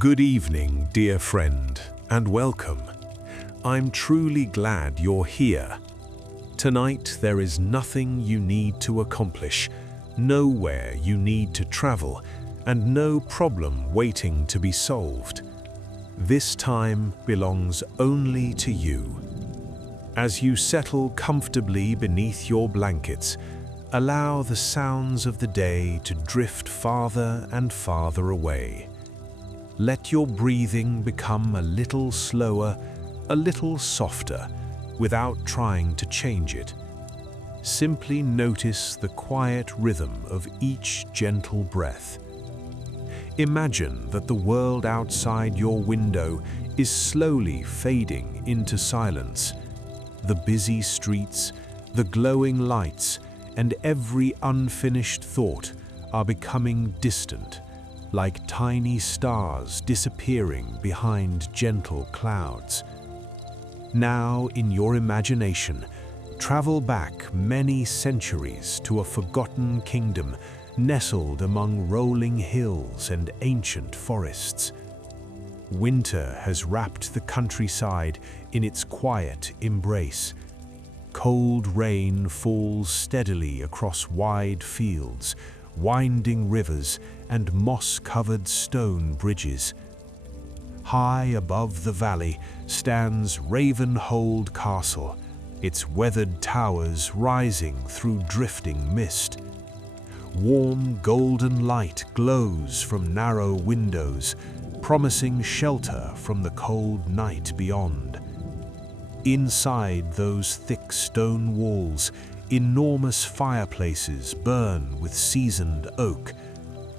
Good evening, dear friend, and welcome. I'm truly glad you're here. Tonight there is nothing you need to accomplish, nowhere you need to travel, and no problem waiting to be solved. This time belongs only to you. As you settle comfortably beneath your blankets, allow the sounds of the day to drift farther and farther away. Let your breathing become a little slower, a little softer, without trying to change it. Simply notice the quiet rhythm of each gentle breath. Imagine that the world outside your window is slowly fading into silence. The busy streets, the glowing lights, and every unfinished thought are becoming distant, like tiny stars disappearing behind gentle clouds. Now, in your imagination, travel back many centuries to a forgotten kingdom nestled among rolling hills and ancient forests. Winter has wrapped the countryside in its quiet embrace. Cold rain falls steadily across wide fields, winding rivers, and moss-covered stone bridges. High above the valley stands Ravenhold Castle, its weathered towers rising through drifting mist. Warm golden light glows from narrow windows, promising shelter from the cold night beyond. Inside those thick stone walls, enormous fireplaces burn with seasoned oak.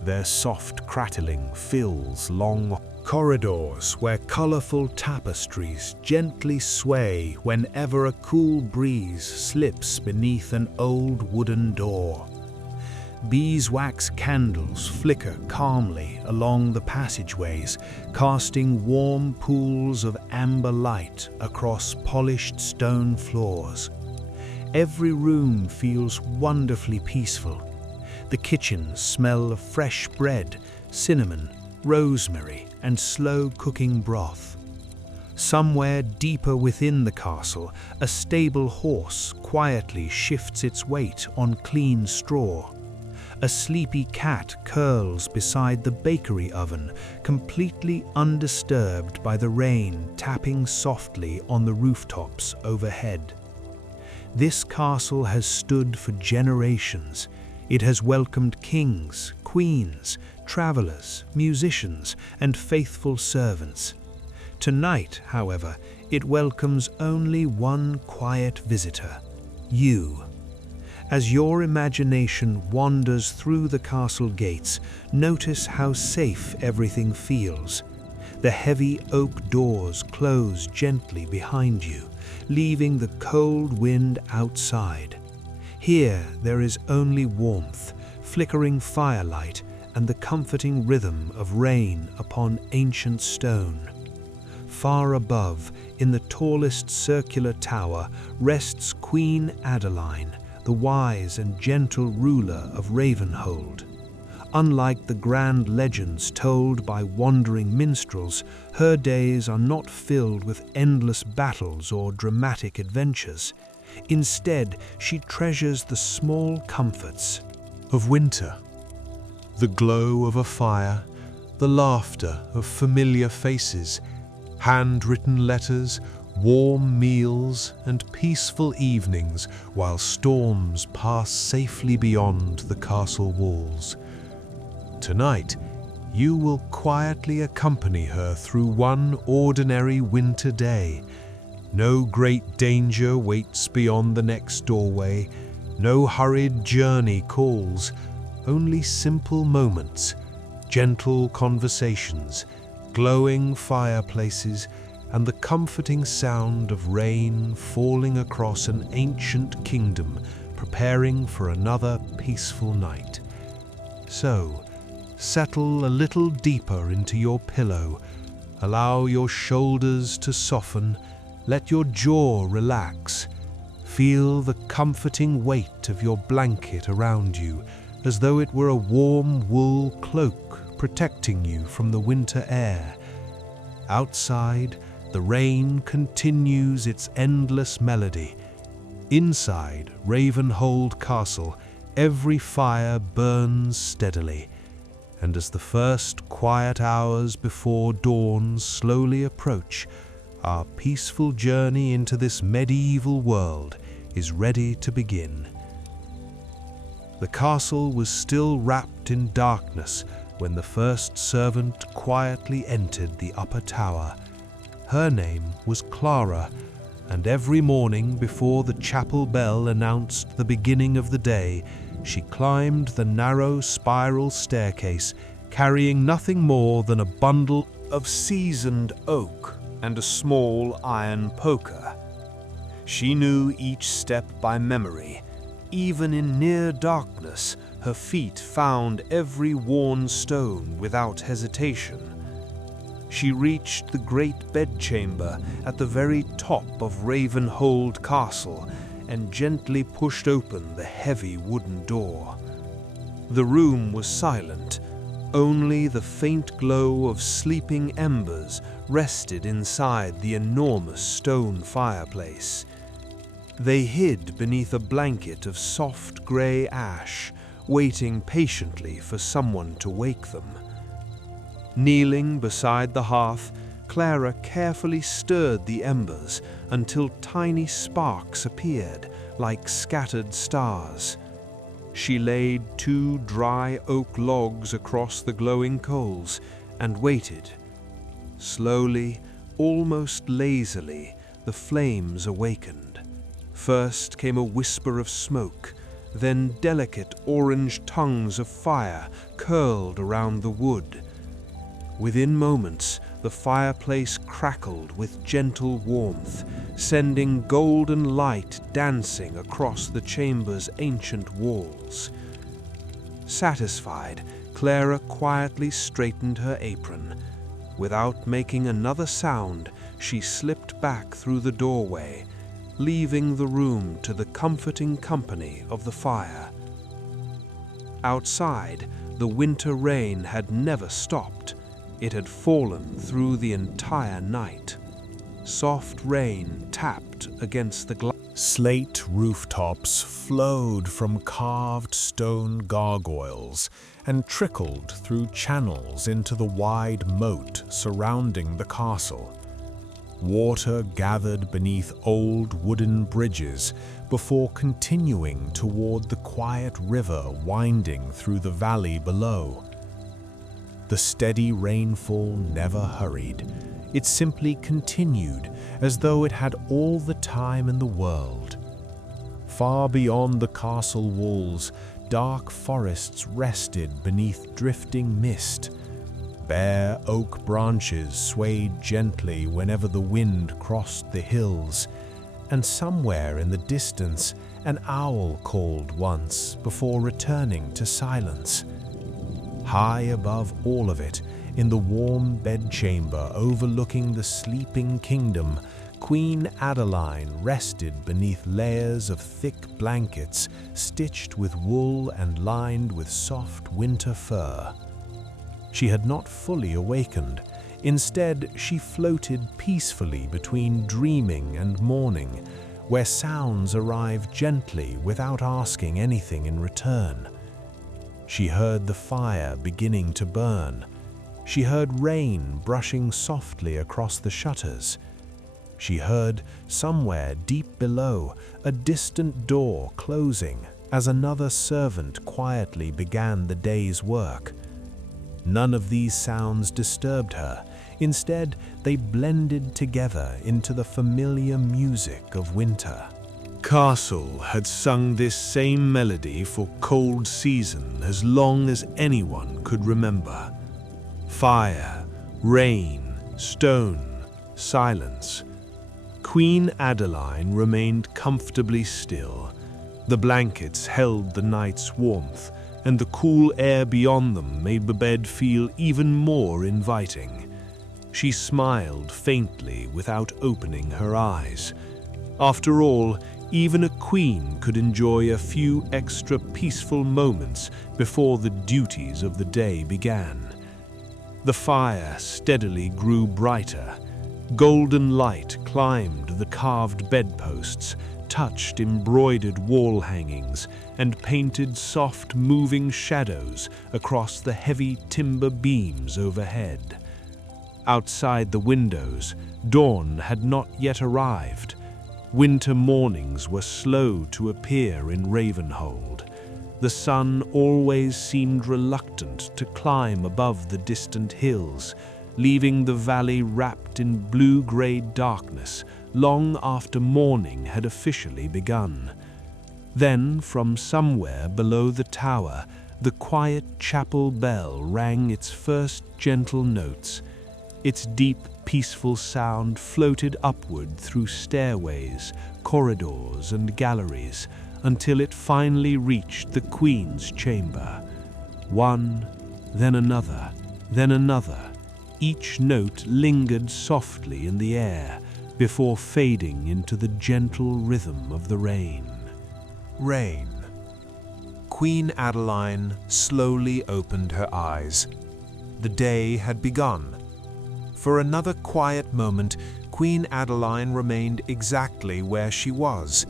Their soft crackling fills long corridors where colorful tapestries gently sway whenever a cool breeze slips beneath an old wooden door. Beeswax candles flicker calmly along the passageways, casting warm pools of amber light across polished stone floors. Every room feels wonderfully peaceful. The kitchens smell of fresh bread, cinnamon, rosemary, and slow-cooking broth. Somewhere deeper within the castle, a stable horse quietly shifts its weight on clean straw. A sleepy cat curls beside the bakery oven, completely undisturbed by the rain tapping softly on the rooftops overhead. This castle has stood for generations. It has welcomed kings, queens, travelers, musicians, and faithful servants. Tonight, however, it welcomes only one quiet visitor: you. As your imagination wanders through the castle gates, notice how safe everything feels. The heavy oak doors close gently behind you, leaving the cold wind outside. Here there is only warmth, flickering firelight, and the comforting rhythm of rain upon ancient stone. Far above, in the tallest circular tower, rests Queen Elinor, the wise and gentle ruler of Ravenhold. Unlike the grand legends told by wandering minstrels, her days are not filled with endless battles or dramatic adventures. Instead, she treasures the small comforts of winter. The glow of a fire, the laughter of familiar faces, handwritten letters, warm meals, and peaceful evenings while storms pass safely beyond the castle walls. Tonight, you will quietly accompany her through one ordinary winter day. No great danger waits beyond the next doorway, no hurried journey calls, only simple moments, gentle conversations, glowing fireplaces, and the comforting sound of rain falling across an ancient kingdom, preparing for another peaceful night. So, settle a little deeper into your pillow, allow your shoulders to soften, let your jaw relax. Feel the comforting weight of your blanket around you, as though it were a warm wool cloak protecting you from the winter air. Outside, the rain continues its endless melody. Inside Ravenhold Castle, every fire burns steadily, and as the first quiet hours before dawn slowly approach, our peaceful journey into this medieval world is ready to begin. The castle was still wrapped in darkness when the first servant quietly entered the upper tower. Her name was Clara, and every morning before the chapel bell announced the beginning of the day, she climbed the narrow spiral staircase, carrying nothing more than a bundle of seasoned oak and a small iron poker. She knew each step by memory. Even in near darkness, her feet found every worn stone without hesitation. She reached the great bedchamber at the very top of Ravenhold Castle and gently pushed open the heavy wooden door. The room was silent. Only the faint glow of sleeping embers rested inside the enormous stone fireplace. They hid beneath a blanket of soft grey ash, waiting patiently for someone to wake them. Kneeling beside the hearth, Clara carefully stirred the embers until tiny sparks appeared, like scattered stars. She laid 2 dry oak logs across the glowing coals and waited. Slowly, almost lazily, the flames awakened. First came a whisper of smoke, then delicate orange tongues of fire curled around the wood. Within moments, the fireplace crackled with gentle warmth, sending golden light dancing across the chamber's ancient walls. Satisfied, Clara quietly straightened her apron. Without making another sound, she slipped back through the doorway, leaving the room to the comforting company of the fire. Outside, the winter rain had never stopped. It had fallen through the entire night. Soft rain tapped against the glass. Slate rooftops flowed from carved stone gargoyles and trickled through channels into the wide moat surrounding the castle. Water gathered beneath old wooden bridges before continuing toward the quiet river winding through the valley below. The steady rainfall never hurried. It simply continued as though it had all the time in the world. Far beyond the castle walls, dark forests rested beneath drifting mist. Bare oak branches swayed gently whenever the wind crossed the hills, and somewhere in the distance an owl called once before returning to silence. High above all of it, in the warm bedchamber overlooking the sleeping kingdom, Queen Adeline rested beneath layers of thick blankets stitched with wool and lined with soft winter fur. She had not fully awakened. Instead, she floated peacefully between dreaming and morning, where sounds arrived gently without asking anything in return. She heard the fire beginning to burn. She heard rain brushing softly across the shutters. She heard, somewhere deep below, a distant door closing as another servant quietly began the day's work. None of these sounds disturbed her. Instead, they blended together into the familiar music of winter. Castle had sung this same melody for cold season as long as anyone could remember. Fire, rain, stone, silence. Queen Adeline remained comfortably still. The blankets held the night's warmth, and the cool air beyond them made the bed feel even more inviting. She smiled faintly without opening her eyes. After all, even a queen could enjoy a few extra peaceful moments before the duties of the day began. The fire steadily grew brighter. Golden light climbed the carved bedposts, touched embroidered wall hangings, and painted soft moving shadows across the heavy timber beams overhead. Outside the windows, dawn had not yet arrived. Winter mornings were slow to appear in Ravenhold. The sun always seemed reluctant to climb above the distant hills, leaving the valley wrapped in blue-gray darkness long after morning had officially begun. Then, from somewhere below the tower, the quiet chapel bell rang its first gentle notes. Its deep, peaceful sound floated upward through stairways, corridors, and galleries until it finally reached the Queen's chamber. One, then another, then another. Each note lingered softly in the air before fading into the gentle rhythm of the rain. Rain. Queen Adeline slowly opened her eyes. The day had begun. For another quiet moment, Queen Adeline remained exactly where she was.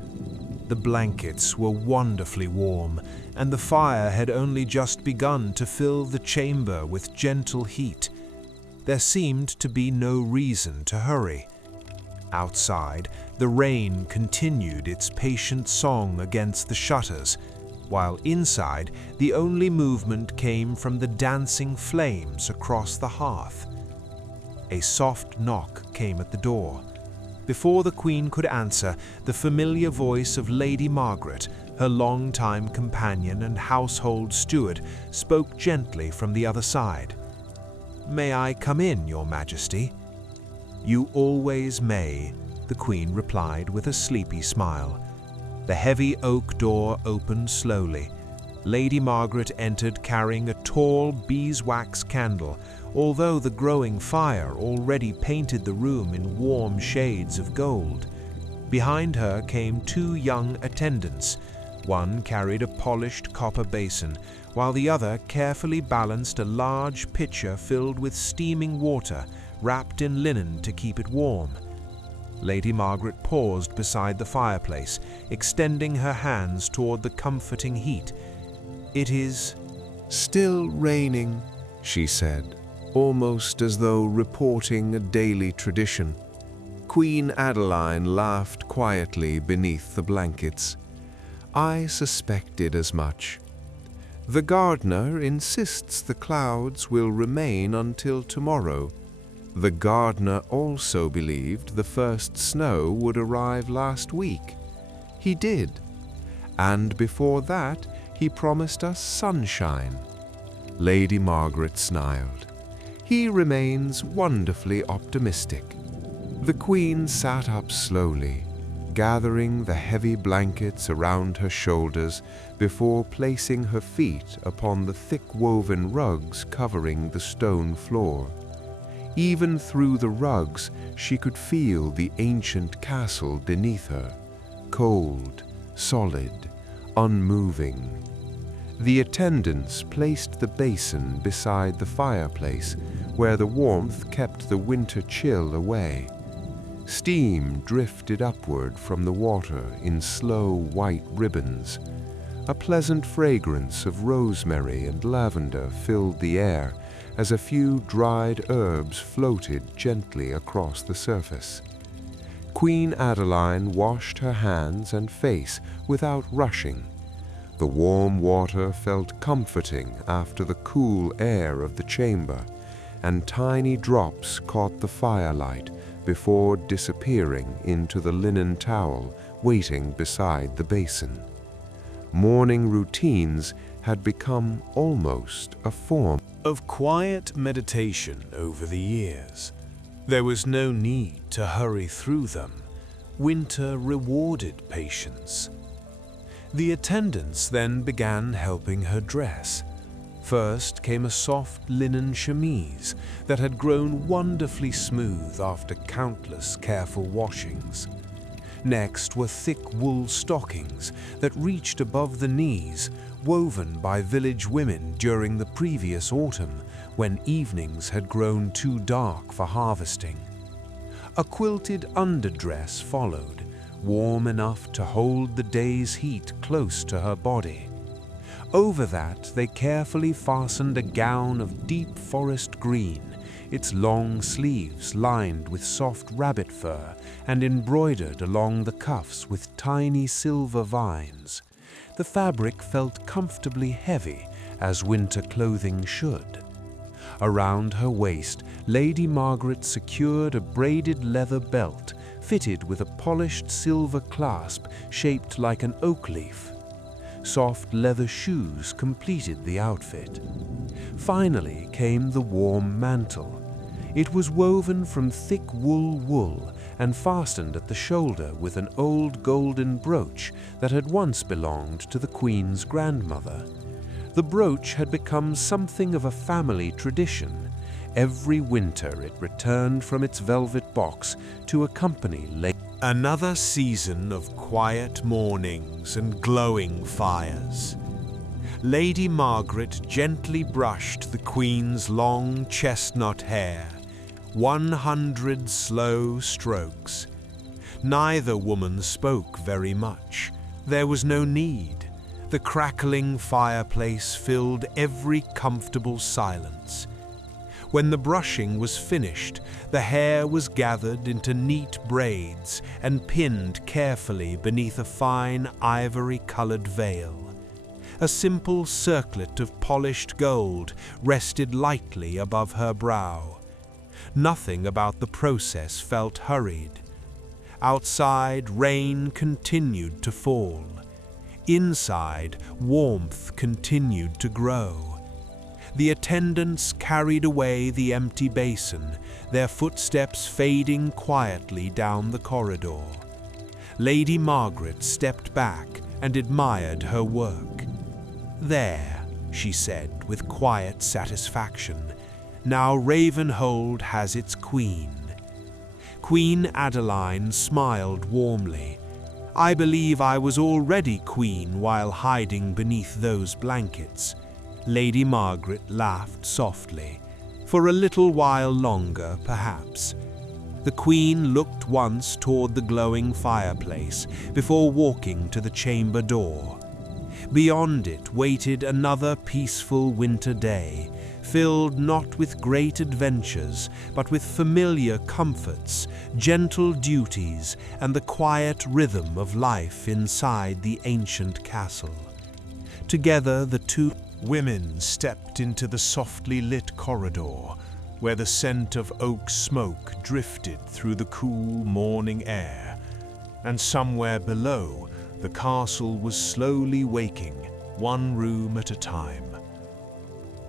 The blankets were wonderfully warm, and the fire had only just begun to fill the chamber with gentle heat. There seemed to be no reason to hurry. Outside, the rain continued its patient song against the shutters, while inside, the only movement came from the dancing flames across the hearth. A soft knock came at the door. Before the Queen could answer, the familiar voice of Lady Margaret, her longtime companion and household steward, spoke gently from the other side. "May I come in, Your Majesty?" "You always may," the Queen replied with a sleepy smile. The heavy oak door opened slowly. Lady Margaret entered carrying a tall beeswax candle, although the growing fire already painted the room in warm shades of gold. Behind her came two young attendants. One carried a polished copper basin, while the other carefully balanced a large pitcher filled with steaming water, wrapped in linen to keep it warm. Lady Margaret paused beside the fireplace, extending her hands toward the comforting heat. "It is "Still raining," she said, almost as though reporting a daily tradition. Queen Adeline laughed quietly beneath the blankets. "I suspected as much. The gardener insists the clouds will remain until tomorrow. The gardener also believed the first snow would arrive last week. He did. And before that, he promised us sunshine." Lady Margaret smiled. "He remains wonderfully optimistic." The Queen sat up slowly, gathering the heavy blankets around her shoulders before placing her feet upon the thick woven rugs covering the stone floor. Even through the rugs, she could feel the ancient castle beneath her, cold, solid, unmoving. The attendants placed the basin beside the fireplace, where the warmth kept the winter chill away. Steam drifted upward from the water in slow white ribbons. A pleasant fragrance of rosemary and lavender filled the air as a few dried herbs floated gently across the surface. Queen Adeline washed her hands and face without rushing. The warm water felt comforting after the cool air of the chamber, and tiny drops caught the firelight before disappearing into the linen towel waiting beside the basin. Morning routines had become almost a form of quiet meditation over the years. There was no need to hurry through them. Winter rewarded patience. The attendants then began helping her dress. First came a soft linen chemise that had grown wonderfully smooth after countless careful washings. Next were thick wool stockings that reached above the knees, woven by village women during the previous autumn when evenings had grown too dark for harvesting. A quilted underdress followed, warm enough to hold the day's heat close to her body. Over that, they carefully fastened a gown of deep forest green, its long sleeves lined with soft rabbit fur and embroidered along the cuffs with tiny silver vines. The fabric felt comfortably heavy, as winter clothing should. Around her waist, Lady Margaret secured a braided leather belt fitted with a polished silver clasp shaped like an oak leaf. Soft leather shoes completed the outfit. Finally came the warm mantle. It was woven from thick wool and fastened at the shoulder with an old golden brooch that had once belonged to the Queen's grandmother. The brooch had become something of a family tradition. Every winter it returned from its velvet box to accompany Lady. Another season of quiet mornings and glowing fires. Lady Margaret gently brushed the Queen's long chestnut hair, 100 slow strokes. Neither woman spoke very much. There was no need. The crackling fireplace filled every comfortable silence. When the brushing was finished, the hair was gathered into neat braids and pinned carefully beneath a fine ivory-colored veil. A simple circlet of polished gold rested lightly above her brow. Nothing about the process felt hurried. Outside, rain continued to fall. Inside, warmth continued to grow. The attendants carried away the empty basin, their footsteps fading quietly down the corridor. Lady Margaret stepped back and admired her work. "There," she said with quiet satisfaction, "now Ravenhold has its queen." Queen Adeline smiled warmly. "I believe I was already queen while hiding beneath those blankets." Lady Margaret laughed softly. "For a little while longer, perhaps." The Queen looked once toward the glowing fireplace before walking to the chamber door. Beyond it waited another peaceful winter day, filled not with great adventures, but with familiar comforts, gentle duties, and the quiet rhythm of life inside the ancient castle. Together the two women stepped into the softly lit corridor, where the scent of oak smoke drifted through the cool morning air, and somewhere below, the castle was slowly waking, one room at a time.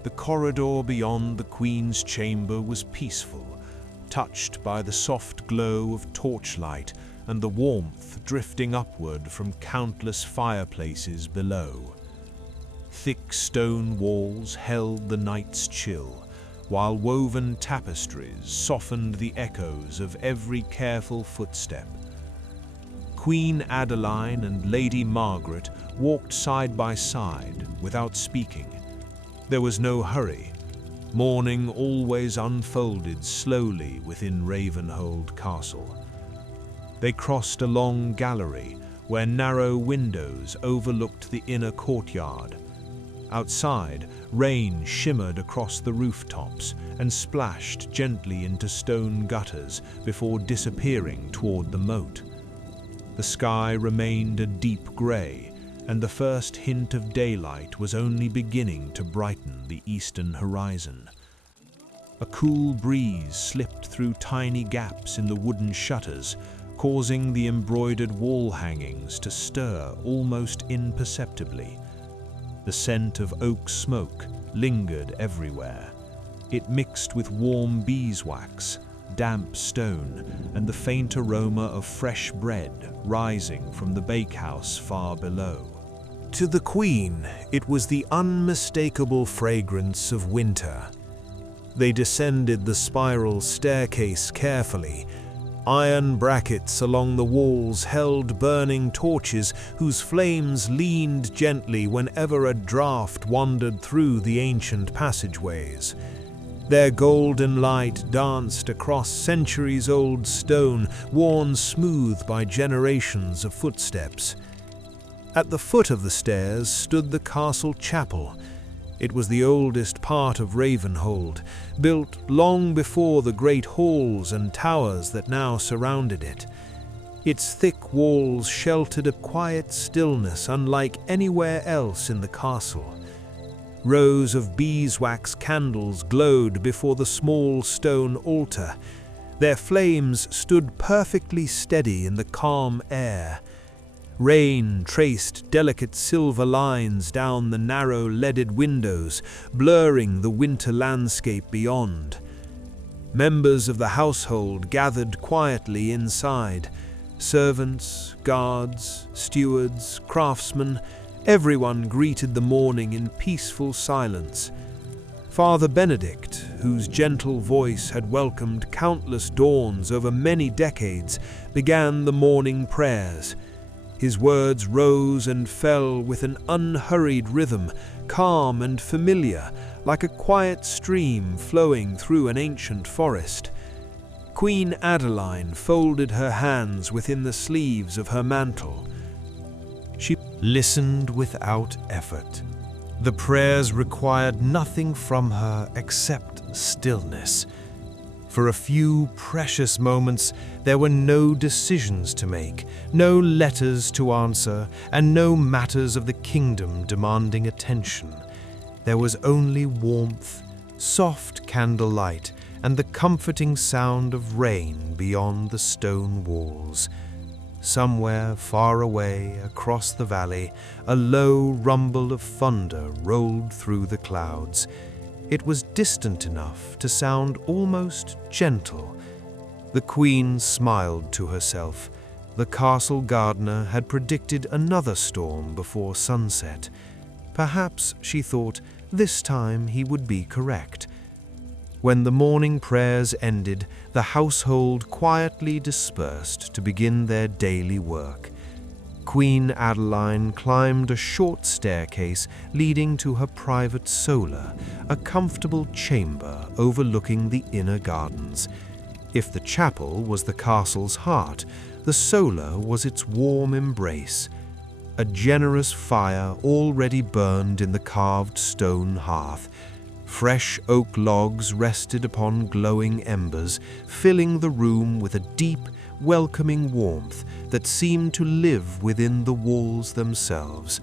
The corridor beyond the Queen's chamber was peaceful, touched by the soft glow of torchlight and the warmth drifting upward from countless fireplaces below. Thick stone walls held the night's chill, while woven tapestries softened the echoes of every careful footstep. Queen Adeline and Lady Margaret walked side by side without speaking. There was no hurry. Morning always unfolded slowly within Ravenhold Castle. They crossed a long gallery where narrow windows overlooked the inner courtyard. Outside, rain shimmered across the rooftops and splashed gently into stone gutters before disappearing toward the moat. The sky remained a deep grey, and the first hint of daylight was only beginning to brighten the eastern horizon. A cool breeze slipped through tiny gaps in the wooden shutters, causing the embroidered wall hangings to stir almost imperceptibly. The scent of oak smoke lingered everywhere. It mixed with warm beeswax, damp stone, and the faint aroma of fresh bread rising from the bakehouse far below. To the Queen, it was the unmistakable fragrance of winter. They descended the spiral staircase carefully, Iron brackets along the walls held burning torches whose flames leaned gently whenever a draught wandered through the ancient passageways. Their golden light danced across centuries-old stone, worn smooth by generations of footsteps. At the foot of the stairs stood the castle chapel. It was the oldest part of Ravenhold, built long before the great halls and towers that now surrounded it. Its thick walls sheltered a quiet stillness unlike anywhere else in the castle. Rows of beeswax candles glowed before the small stone altar. Their flames stood perfectly steady in the calm air. Rain traced delicate silver lines down the narrow leaded windows, blurring the winter landscape beyond. Members of the household gathered quietly inside. Servants, guards, stewards, craftsmen, everyone greeted the morning in peaceful silence. Father Benedict, whose gentle voice had welcomed countless dawns over many decades, began the morning prayers. His words rose and fell with an unhurried rhythm, calm and familiar, like a quiet stream flowing through an ancient forest. Queen Adeline folded her hands within the sleeves of her mantle. She listened without effort. The prayers required nothing from her except stillness. For a few precious moments, there were no decisions to make, no letters to answer, and no matters of the kingdom demanding attention. There was only warmth, soft candlelight, and the comforting sound of rain beyond the stone walls. Somewhere far away across the valley, a low rumble of thunder rolled through the clouds. It was distant enough to sound almost gentle. The Queen smiled to herself. The castle gardener had predicted another storm before sunset. Perhaps, she thought, this time he would be correct. When the morning prayers ended, the household quietly dispersed to begin their daily work. Queen Adeline climbed a short staircase leading to her private solar, a comfortable chamber overlooking the inner gardens. If the chapel was the castle's heart, the solar was its warm embrace. A generous fire already burned in the carved stone hearth. Fresh oak logs rested upon glowing embers, filling the room with a deep, welcoming warmth that seemed to live within the walls themselves.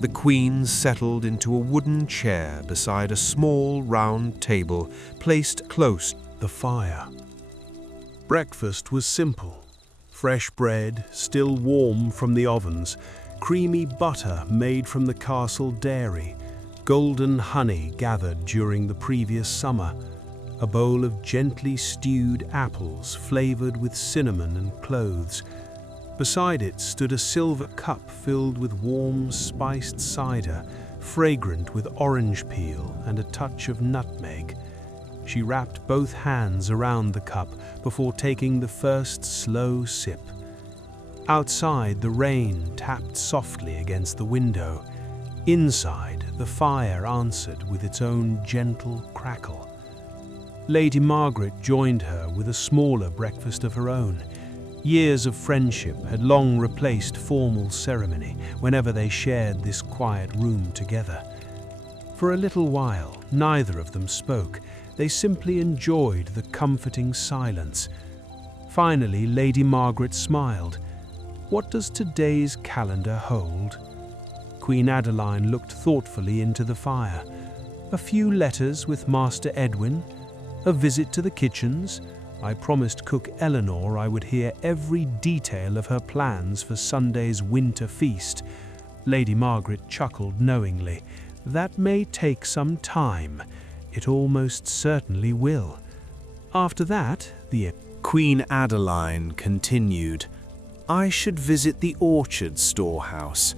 The Queen settled into a wooden chair beside a small round table placed close to the fire. Breakfast was simple. Fresh bread, still warm from the ovens, creamy butter made from the castle dairy, golden honey gathered during the previous summer, a bowl of gently stewed apples flavored with cinnamon and cloves. Beside it stood a silver cup filled with warm, spiced cider, fragrant with orange peel and a touch of nutmeg. She wrapped both hands around the cup before taking the first slow sip. Outside, the rain tapped softly against the window. Inside, the fire answered with its own gentle crackle. Lady Margaret joined her with a smaller breakfast of her own. Years of friendship had long replaced formal ceremony whenever they shared this quiet room together. For a little while, neither of them spoke. They simply enjoyed the comforting silence. Finally, Lady Margaret smiled. What does today's calendar hold? Queen Adeline looked thoughtfully into the fire. A few letters with Master Edwin, a visit to the kitchens. I promised Cook Elinor I would hear every detail of her plans for Sunday's winter feast. Lady Margaret chuckled knowingly. That may take some time. It almost certainly will. After that, the Queen Adeline continued, I should visit the orchard storehouse.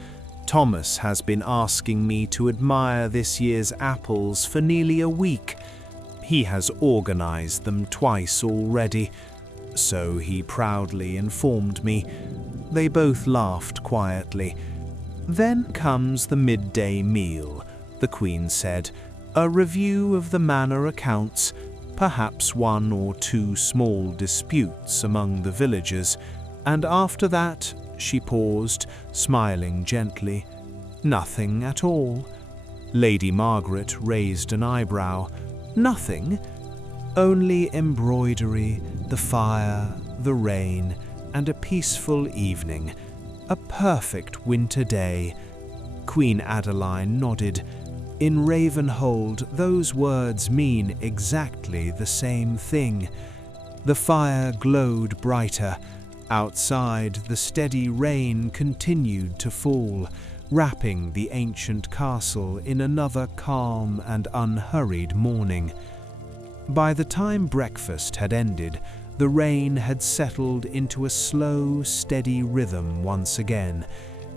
Thomas has been asking me to admire this year's apples for nearly a week. He has organized them twice already. so he proudly informed me. They both laughed quietly. "Then comes the midday meal," the Queen said. "A review of the manor accounts, perhaps 1 or 2 small disputes among the villagers, and after that," she paused, smiling gently, "nothing at all." Lady Margaret raised an eyebrow. "Nothing? Only embroidery, the fire, the rain, and a peaceful evening. A perfect winter day." Queen Adeline nodded. "In Ravenhold, those words mean exactly the same thing." The fire glowed brighter. Outside, the steady rain continued to fall, wrapping the ancient castle in another calm and unhurried morning. By the time breakfast had ended, the rain had settled into a slow, steady rhythm once again.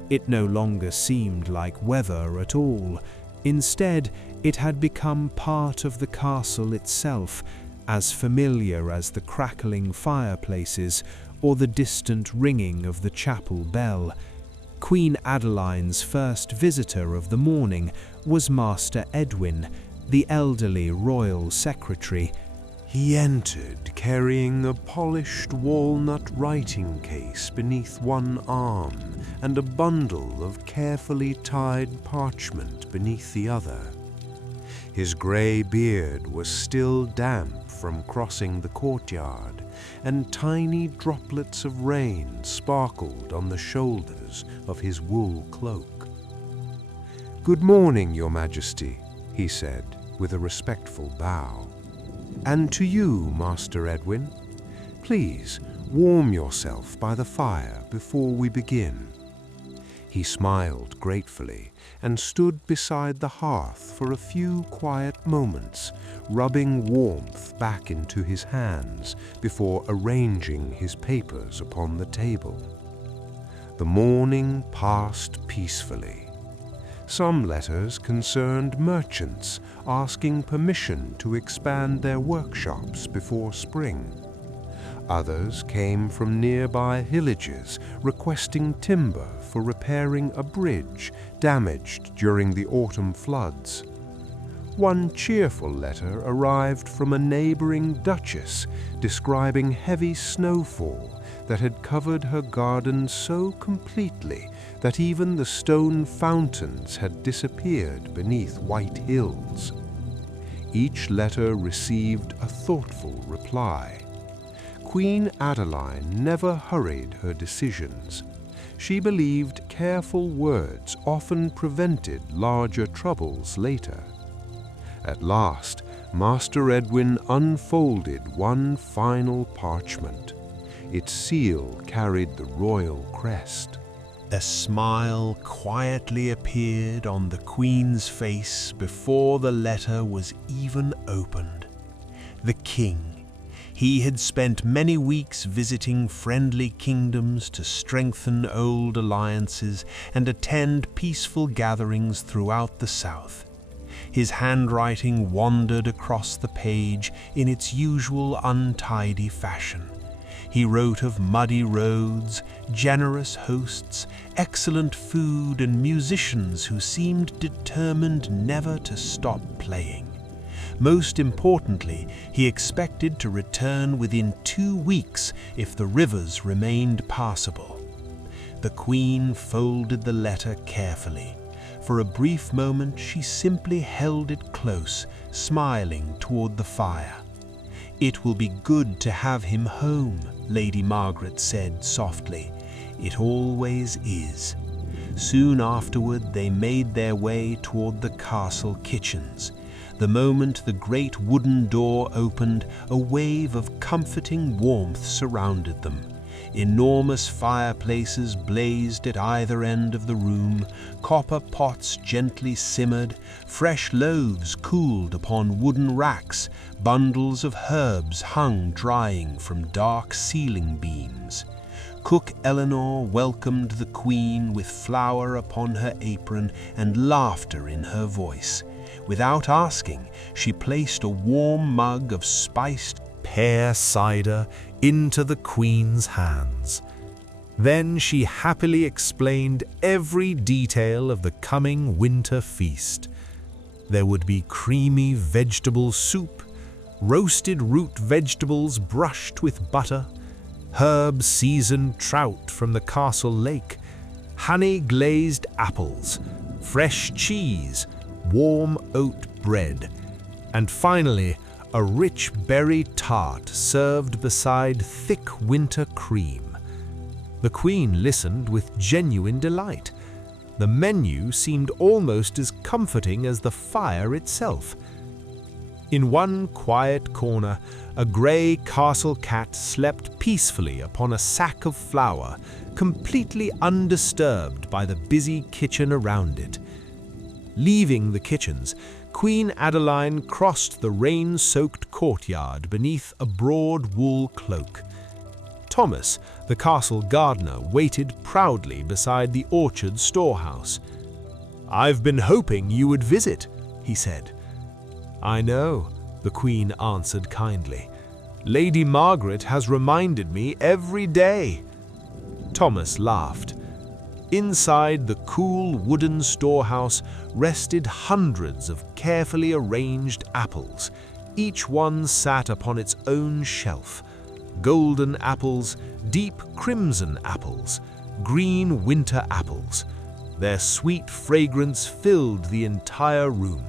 It no longer seemed like weather at all. Instead, it had become part of the castle itself, as familiar as the crackling fireplaces or the distant ringing of the chapel bell. Queen Adeline's first visitor of the morning was Master Edwin, the elderly royal secretary. He entered carrying a polished walnut writing case beneath one arm and a bundle of carefully tied parchment beneath the other. His grey beard was still damp from crossing the courtyard, and tiny droplets of rain sparkled on the shoulders of his wool cloak. "Good morning, Your Majesty," he said, with a respectful bow. "And to you, Master Edwin. Please warm yourself by the fire before we begin." He smiled gratefully and stood beside the hearth for a few quiet moments, rubbing warmth back into his hands before arranging his papers upon the table. The morning passed peacefully. Some letters concerned merchants asking permission to expand their workshops before spring. Others came from nearby villages requesting timber for repairing a bridge damaged during the autumn floods. One cheerful letter arrived from a neighboring duchess describing heavy snowfall that had covered her garden so completely that even the stone fountains had disappeared beneath white hills. Each letter received a thoughtful reply. Queen Adeline never hurried her decisions. She believed careful words often prevented larger troubles later. At last, Master Edwin unfolded one final parchment. Its seal carried the royal crest. A smile quietly appeared on the Queen's face before the letter was even opened. The King. He had spent many weeks visiting friendly kingdoms to strengthen old alliances and attend peaceful gatherings throughout the south. His handwriting wandered across the page in its usual untidy fashion. He wrote of muddy roads, generous hosts, excellent food, and musicians who seemed determined never to stop playing. Most importantly, he expected to return within 2 weeks if the rivers remained passable. The Queen folded the letter carefully. For a brief moment, she simply held it close, smiling toward the fire. "It will be good to have him home," Lady Margaret said softly. "It always is." Soon afterward, they made their way toward the castle kitchens. The moment the great wooden door opened, a wave of comforting warmth surrounded them. Enormous fireplaces blazed at either end of the room, copper pots gently simmered, fresh loaves cooled upon wooden racks, bundles of herbs hung drying from dark ceiling beams. Cook Elinor welcomed the Queen with flour upon her apron and laughter in her voice. Without asking, she placed a warm mug of spiced pear cider into the Queen's hands. Then she happily explained every detail of the coming winter feast. There would be creamy vegetable soup, roasted root vegetables brushed with butter, herb-seasoned trout from the castle lake, honey-glazed apples, fresh cheese, warm oat bread, and finally a rich berry tart served beside thick winter cream. The Queen listened with genuine delight. The menu seemed almost as comforting as the fire itself. In one quiet corner, a grey castle cat slept peacefully upon a sack of flour, completely undisturbed by the busy kitchen around it. Leaving the kitchens, Queen Adeline crossed the rain-soaked courtyard beneath a broad wool cloak. Thomas, the castle gardener, waited proudly beside the orchard storehouse. "I've been hoping you would visit," he said. "I know," the Queen answered kindly. "Lady Margaret has reminded me every day." Thomas laughed. Inside the cool wooden storehouse rested hundreds of carefully arranged apples. Each one sat upon its own shelf. Golden apples, deep crimson apples, green winter apples. Their sweet fragrance filled the entire room.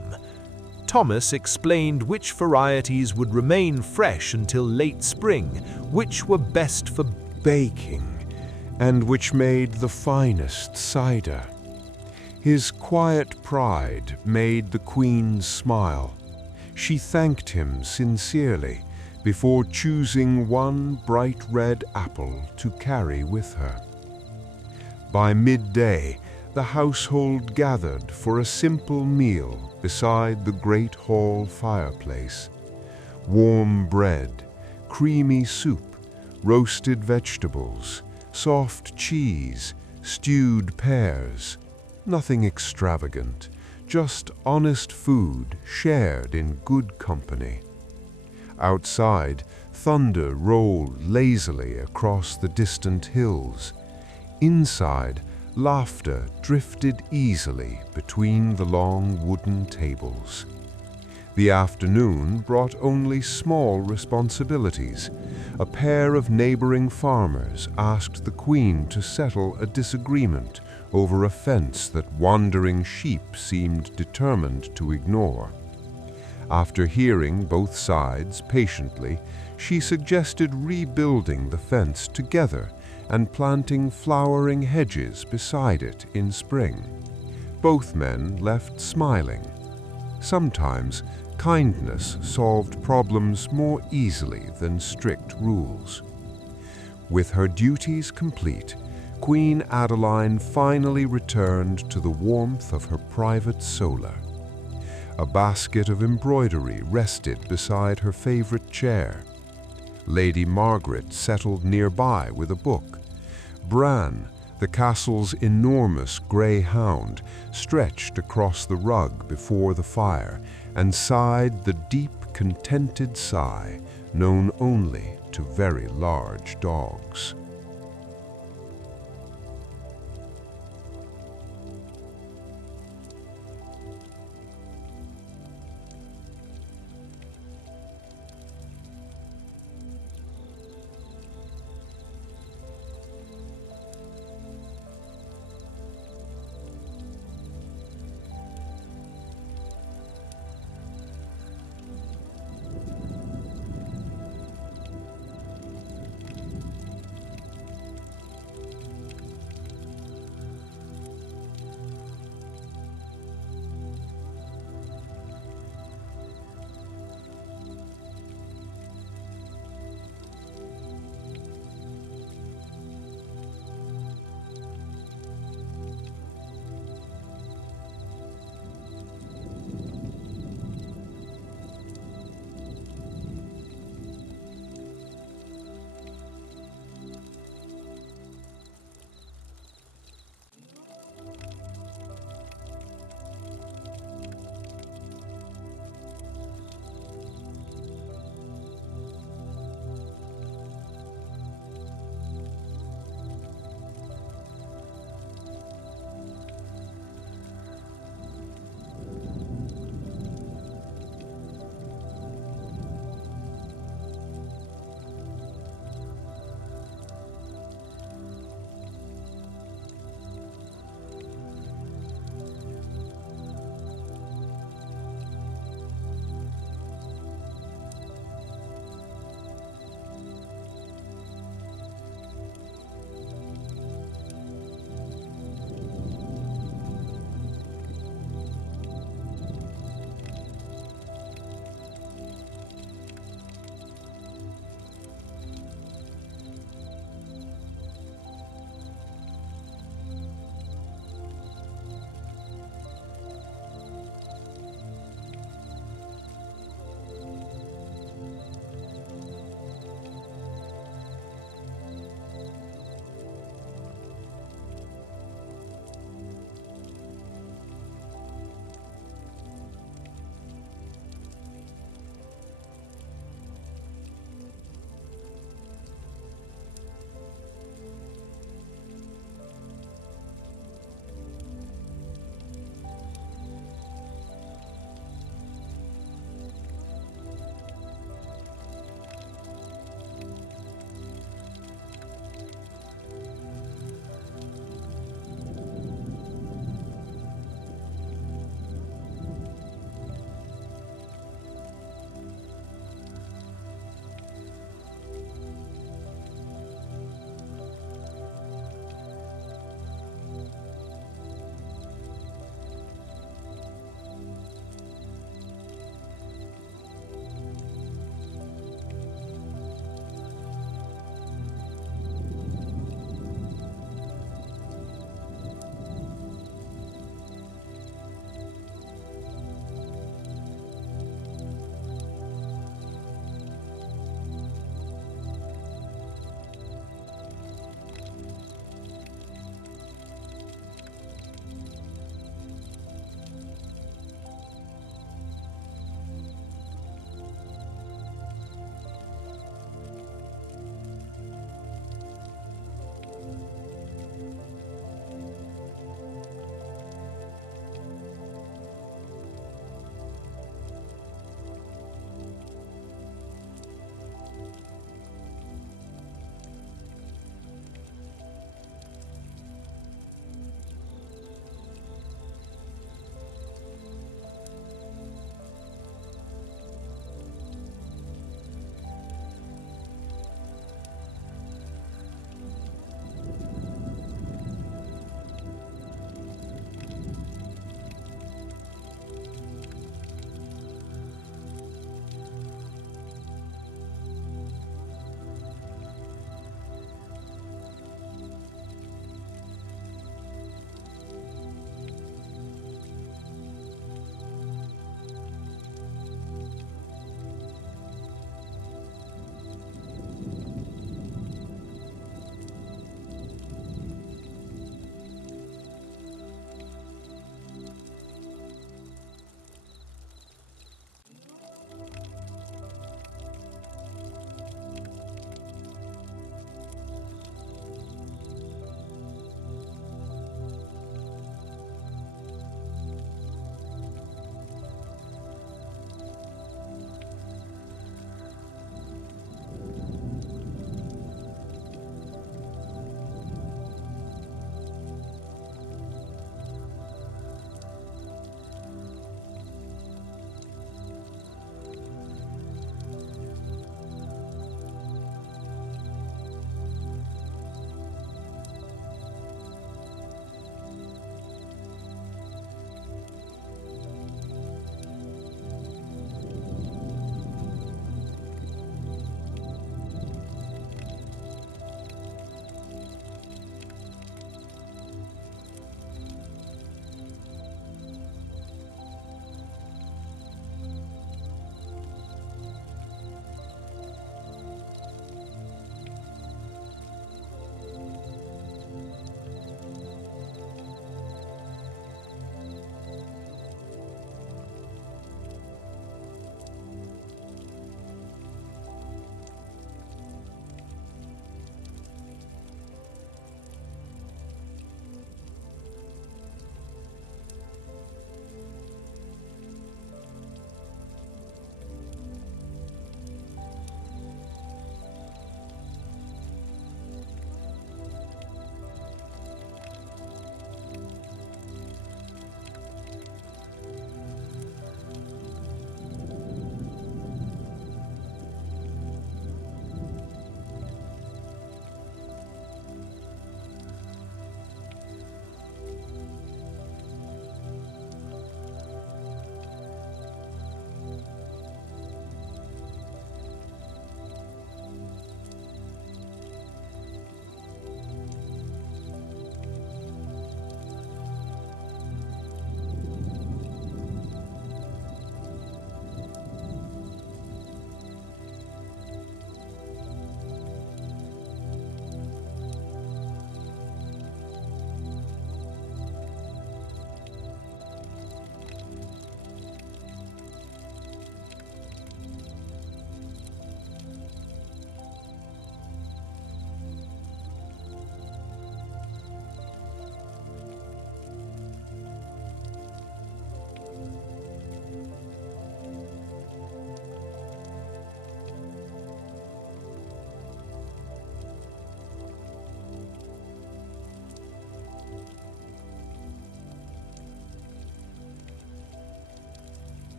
Thomas explained which varieties would remain fresh until late spring, which were best for Baking, and which made the finest cider. His quiet pride made the Queen smile. She thanked him sincerely before choosing one bright red apple to carry with her. By midday, the household gathered for a simple meal beside the great hall fireplace. Warm bread, creamy soup, roasted vegetables, soft cheese, stewed pears. Nothing extravagant, just honest food shared in good company. Outside, thunder rolled lazily across the distant hills. Inside, laughter drifted easily between the long wooden tables. The afternoon brought only small responsibilities. A pair of neighboring farmers asked the Queen to settle a disagreement over a fence that wandering sheep seemed determined to ignore. After hearing both sides patiently, she suggested rebuilding the fence together and planting flowering hedges beside it in spring. Both men left smiling. Sometimes kindness solved problems more easily than strict rules. With her duties complete, Queen Adeline finally returned to the warmth of her private solar. A basket of embroidery rested beside her favorite chair. Lady Margaret settled nearby with a book. Bran, the castle's enormous grey hound, stretched across the rug before the fire and sighed the deep, contented sigh known only to very large dogs.